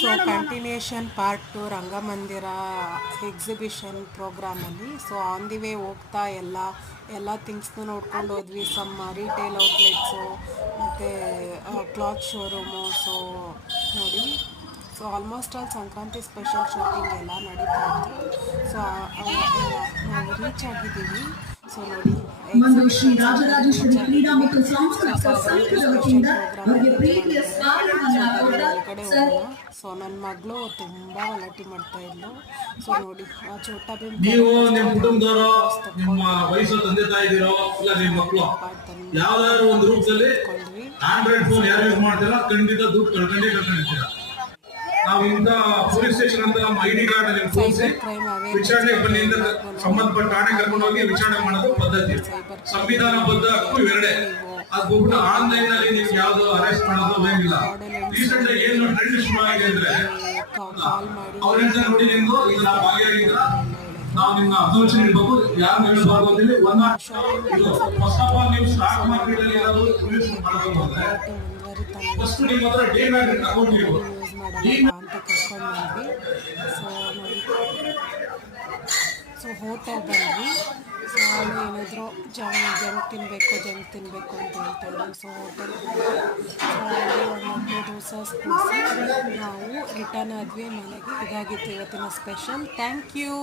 So continuation part 2 ರಂಗಮಂದಿರ exhibition ಪ್ರೋಗ್ರಾಮಲ್ಲಿ. So on the way ಹೋಗ್ತಾ ಎಲ್ಲ ಥಿಂಗ್ಸ್ನು ನೋಡ್ಕೊಂಡು ಹೋದ್ವಿ. ಸಮ್ ರಿಟೇಲ್ ಔಟ್ಲೆಟ್ಸು ಮತ್ತು ಕ್ಲಾತ್ ಶೋರೂಮು. ಸೊ ನೋಡಿ, so almost all Sankranti special shopping ಎಲ್ಲ ನಡೀತಾ ಇತ್ತು. ಸೊ ನಾವು ರೀಚ್ ಆಗಿದ್ದೀವಿ. ಸೊ ನೋಡಿ, ಒಂದು ಶ್ರೀ ರಾಜರಾಜೇಶ್ವರಿ ಕ್ರೀಡಾ ಮತ್ತು ಸಾಂಸ್ಕೃತಿಕ ಸಂಘದ ವತಿಯಿಂದ ಅವರಿಗೆ ಪ್ರೀತಿಯ ಒಳಗಡೆ ಹೋಗೋಣ. ಸೊ ನನ್ನ ಮಗಳು ತುಂಬ ಗಲಾಟೆ ಮಾಡ್ತಾ ಇದ್ಲು. ಸೊ ನೋಡಿ, ಆ ಚೋಟಾ ಭೀಮ್ ನೀವು ನಿಮ್ಮ ಕುಟುಂಬದವರು, ನಿಮ್ಮ ವಯಸ್ಸು ತಂದೆ ತಾಯಿದಿರೋ ಇಲ್ಲ ನಿಮ್ಮ ಮಕ್ಕಳು ಯಾವ್ದಾದ್ರು ಒಂದು ರೂಪದಲ್ಲಿ ಆಂಡ್ರಾಯ್ಡ್ ಫೋನ್ ಯಾರು ಯೂಸ್ ಮಾಡ್ತೀರಾ ಖಂಡಿತ ದುಡ್ಡು ಕಳ್ಕೊಂಡಿರ್ತೀರ. ನಾವು ಇಂಥ ಪೊಲೀಸ್ ಸ್ಟೇಷನ್ ಅಂತ ನಮ್ಮ ಐಡಿ ಕಾರ್ಡ್ ನೀವು ತೋರಿಸಿ ವಿಚಾರಣೆ ಬನ್ನಿ ಅಂತ ಸಂಬಂಧಪಟ್ಟ ಠಾಣೆ ಕರ್ಕೊಂಡು ಹೋಗಿ ವಿಚಾರಣೆ ಮಾಡೋದು ಪದ್ಧತಿ. ಸಂವಿಧಾನಬದ್ಧ ಹಕ್ಕು ಇವೆರಡೇ. ಅದು ಬಿಟ್ಟು ಆನ್ಲೈನ್ ನಲ್ಲಿ ನೀವು ಯಾವ್ದು ಅರೆಸ್ಟ್ ಮಾಡೋದು ಬೇಕಿಲ್ಲ. ರೀಸೆಂಟ್ ಆಗಿ ಏನು ಟ್ರೆಂಡ್ ಶುರು ಆಗಿದೆ ಅಂದ್ರೆ ಅವ್ರ ಹೇಳ್ತಾರೆ, ನೋಡಿ ನಿಮ್ದು ಈಗ ನಾವು ಭಾಗಿಯಾಗಿದ್ರ ನಾವು ನಿಮ್ಮ ಅಬ್ಸರ್ವೇಷನ್ ಇಡಬೇಕು, ಯಾರು ಹೇಳ್ಬಾರ್ದು ಅಂತೇಳಿ ಫಸ್ಟ್ ಆಫ್ ಆಲ್ ನೀವು ಸ್ಟಾಕ್ ಮಾರ್ಕೆಟ್ ಅಲ್ಲಿ ಏನಾದ್ರು ಇನ್ವೆಸ್ಟ್ ಮಾಡಬೇಕು ಅಂದ್ರೆ ಫಸ್ಟ್ ನಿಮ್ಮ ಹತ್ರ ಡಿಮ್ಯಾಟ್ ಅಕೌಂಟ್ ಇರಬೇಕು. ಅಂತ ಕರ್ಕೊಂಡು ಬಂದ್ವಿ. ಸೊ ನೋಡಿ, ಸೊ ಹೋಟೆಲ್ ಬಂದ್ವಿ. ಸೊ ಅಲ್ಲಿ ಏನಾದರೂ ಜಂಕ್ ತಿನ್ನಬೇಕು ಅಂತ ಹೇಳ್ತಾ ಇದ್ವಿ. ಸೊ ಹೋಟೆಲ್ ಸೊ ಅಲ್ಲಿ ಒಂದು ದೋಸೆ ಕೂರಿಸಿ ನಾವು ರಿಟರ್ನ್ ಆದ್ವಿ ಮನೆಗೆ. ಇದಾಗಿತ್ತು ಇವತ್ತಿನ ಸ್ಪೆಷಲ್. Thank you.